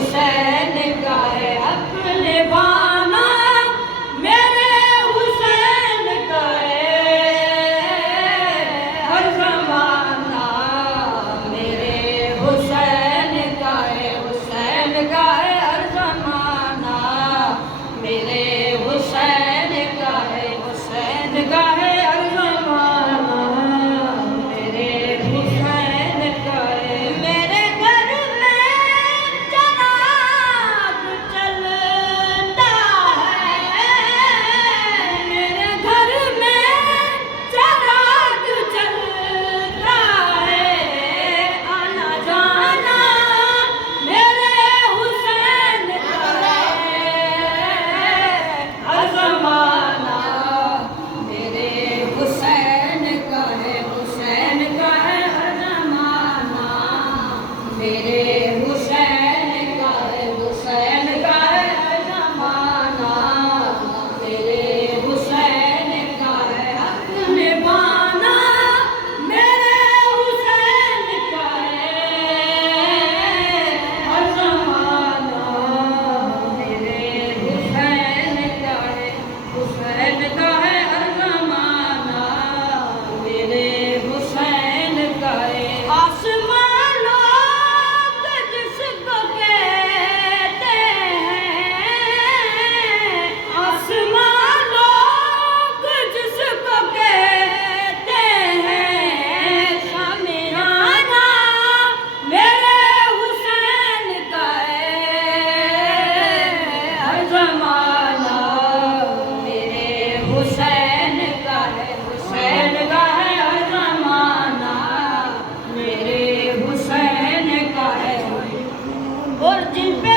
हुसैन का है अपने बाना, मेरे हुसैन का है हर ज़माना, मेरे हुसैन का है, हुसैन का है हर ज़माना, मेरे हुसैन का है, हुसैन का है हर ज़माना, मेरे हुसैन का है। मेरे घर में चराग चलता है, मेरे घर में चराग चलता है, आना जाना मेरे हुसैन का है हर ज़माना, मेरे हुसैन का है, हुसैन का है हर ज़माना, मेरे हुसैन का है, हुसैन का है हर ज़माना, मेरे हुसैन का है अपने बाना, मेरे हुसैन का है हर ज़माना, मेरे हुसैन का है, हुसैन का है हर ज़माना, मेरे हुसैन का है। आसमान लोग जिसको कहते हैं, आसमान लोग जिसको कहते हैं, शामियाना मेरे हुसैन का है हर ज़माना, मेरे हुसैन का है, हुसैन का है हर ज़माना, मेरे हुसैन का है। और जिन पे